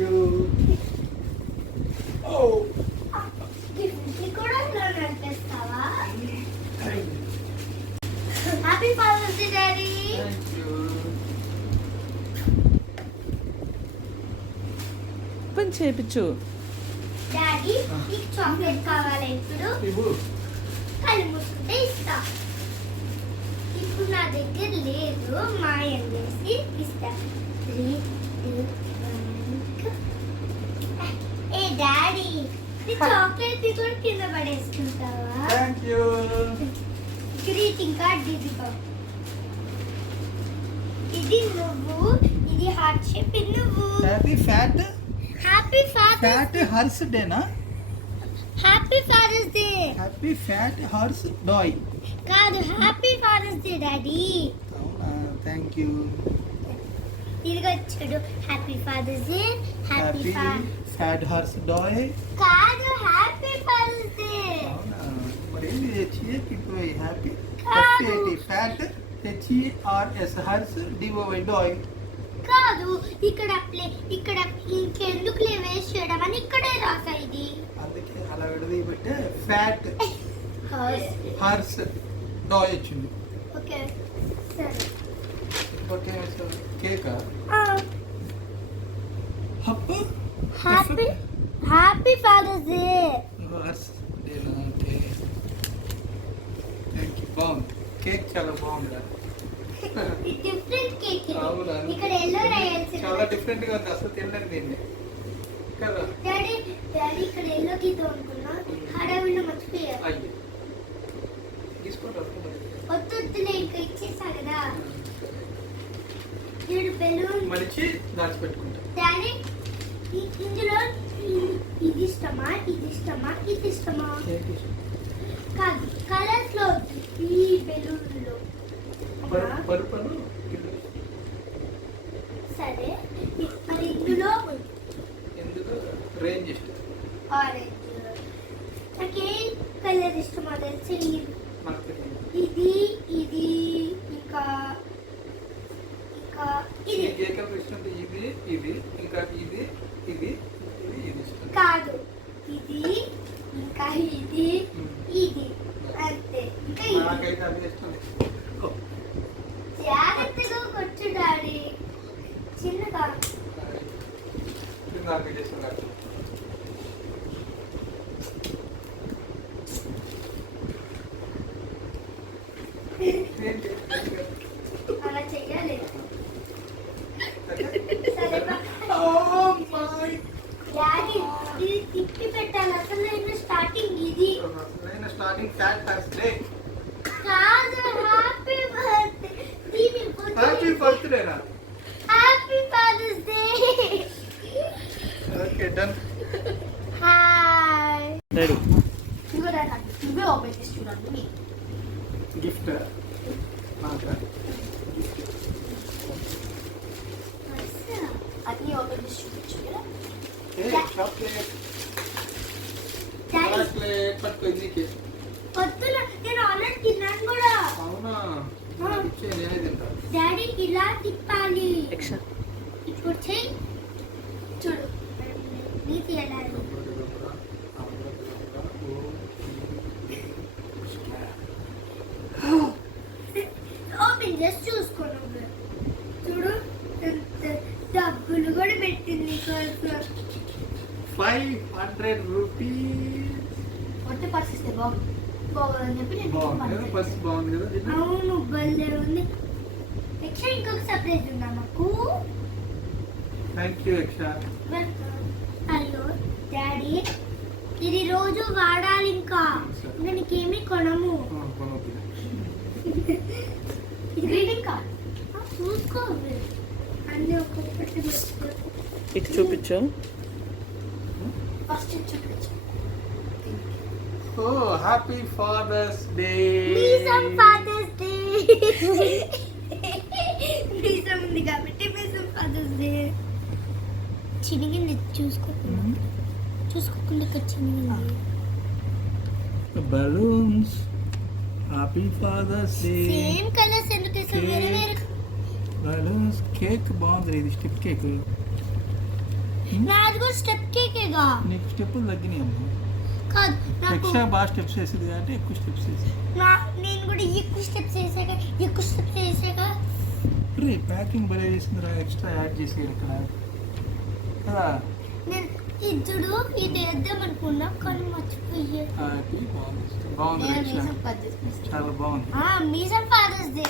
You. Oh gift కూడా ఇలా నడిపిస్తావా? Happy father's day daddy. Thank you. Open చేయించు. డాడీ నీకు చాక్లెట్ కావాలా ఇప్పుడు? ఇవ్వు. కళ్ళు మూసుకుంటే ఇస్తా. ఇప్పుడు నా దగ్గర లేదు, మాయం చేసి ఇస్తా. 3, 2, 1. ఏ డాడీ నీ చాక్లెట్ ని కూడా కింద పడేసుకుంటావా? Thank you. గ్రీటింగ్ కార్డ్ ఇదిగో. ఇది నువ్వు, ఇది హార్ట్ షేప్, ఇది నువ్వు. Happy fat happy father's fat horse డేనా? Happy father's day happy fat horse doy. కాదు, హ్యాపీ ఫాదర్స్ డే డాడీ. అవునా, థ్యాంక్ యూ. ఇదిగో చూడు, happy father's day. Happy happy fat horse doy. కాదు, హ్యాపీ ఫాదర్స్ డే. అవునా, మరి ఏంటి హెచ్ఈకి హ్యాపీ కాదు. FAT fat HERS horse DOY doy. కాదు, ఇక్కడ ఇక్కడ ఇంకెందుకులే వేస్ట్ చేయడం అని ఇక్కడే రాసా ఇది. అందుకే అలా విడదీయబట్టే ఫ్యాట్ హౌస్. హార్స్ డాయ్ వచ్చింది. ఓకే సరే. ఓకే సార్, కేకా హప్ happy happy father's day. Horse డేనా? Okay, thank you. బాగుంది, కేక్ చాలా బాగుంది. డిఫరెంట్ కేక్ అవునా? ఇక్కడ ఎల్లో రాయాల్సి. చాలా డిఫరెంట్ గా ఉంది, అసలు తినలేదు దీన్ని కదా. డాడీ డాడీ ఇక్కడ ఎల్లో గీతం అనుకున్నా, హడావిడిలో మర్చిపోయా. అయ్యి తీసుకుంటారు వద్దులే, ఇంకా ఇచ్చేసా కదా. ఈడు బెలూన్ మడిచి దాచిపెట్టుకుంటాం. డాడీ ఇందులో ఇది ఇష్టమా, ఇది ఇష్టమా, ఇది ఇష్టమా? కేక్ ఇష్టం. కాదు, కలర్స్ లో ఈ బెలూన్ లో. పరుపను సరే, మరి ఇందులో ఎందుకు రేంజ్ ఇష్టం. ఆరెంజ్. నాకే కలర్ ఇష్టమో తెలిసి మనకు తెలియదు. ఇది ఇది ఇంకా ఇంకా ఇది ఈ కేక్ అంటే ఇష్టం. ఇది ఇది ఇంకా ఇది ఇది ఇది ఇది ఇష్టం. కాదు, ఇది ఇంకా ఇది ఇది అంతే. ఇంకా ఇది. నాకైతే అది ఇష్టం. జాగ్రత్తగా కొట్టు డాడీ, చిన్నగా. నాకు ఇది ఇష్టం కాదు. ఏంటి? అలా చెయ్యాలి. సరే బా. Oh my. డాడీ ఇది తిప్పి పెట్టాలి. అసలు నేను స్టార్టింగ్ ఇది నేను స్టార్టింగ్ ఫ్యాట్ హార్స్డే. కాదు, హ్యాపీ బర్త్డే. దీని హ్యాపీ బర్త్డేనా? Happy father's day. Okay, done. Hi. Ready. ఇదిగో డాడీ, నువ్వే ఓపెన్ చేసి చూడండి. గిఫ్ట్ నాకు అన్నీ ఓపెన్ చేసి చూపించు కదా. చాక్లెట్ డాడీ చాక్లెట్ పట్టుకో. ఇది వద్దులా, నేను ఆల్రెడీ తిన్నాను కూడా. అవునా, నేనే తింటా. డాడీ ఇలా తిప్పాలి. ఎక్స్ట్రా. ఇప్పుడు చెయ్యి చూడు, నీ తీయాలి. ఓపెన్ చేసి చూసుకో. నువ్వు చూడు, డబ్బులు కూడా పెట్టింది కోసం. 500 రూపీస్. ఒట్టి పరిస్థితి బాగుందని చెప్పి నేను బాగుంది కదా, ఫస్ట్ బాగుంది కదా. అవును, భలే ఉంది. ఎక్స్ట్రా ఇంకొక సర్ప్రైజ్ ఉందా మాకు? థ్యాంక్ యూ యక్ష. అయ్యో డాడీ, ఇది రోజు వాడాలి. ఇంకా నీకేమీ కొనము. ఇది గ్రీటింగ్ కార్డ్ చూసుకో. అన్నీ ఒక్కొక్కటి పెట్టుకో. ఇటు చూపించు. ఫస్ట్ చూపించు. Oh happy father's day. Please on father's day. Please ఉంది కాబట్టి ప్లీజ్ ఆన్ ఫాదర్స్ డే. చినిగింది, చూసుకోకుండా ఇక్కడ చినిగింది. Balloons. Happy father's day. Same colours ఎందుకు వేసావు? వేరే వేరే బలూన్స్. కేక్ బాగుంది, ఇది స్టిప్ కేక్. నాది కూడా స్టెప్ కేకేగా నీకు స్టెప్పులు తగ్గినాయి అమ్మా. కాదు నాకు రక్ష బాగా స్టెప్స్ వేసేది కాబట్టి ఎక్కువ స్టెప్స్ వేసి నేను కూడా ఎక్కువ స్టెప్స్ వేసాక రే ప్యాకింగ్ భలే చేసిందిరా, ఎక్స్ట్రా యాడ్ చేసేది ఇక్కడ కదా. నేను ఇది చూడు ఇది వేద్దాం అనుకున్నా కానీ మర్చిపోయా అది బాగుంది బాగుంది రక్ష, చాలా బాగుంది. మీసం ఫాదర్స్ డే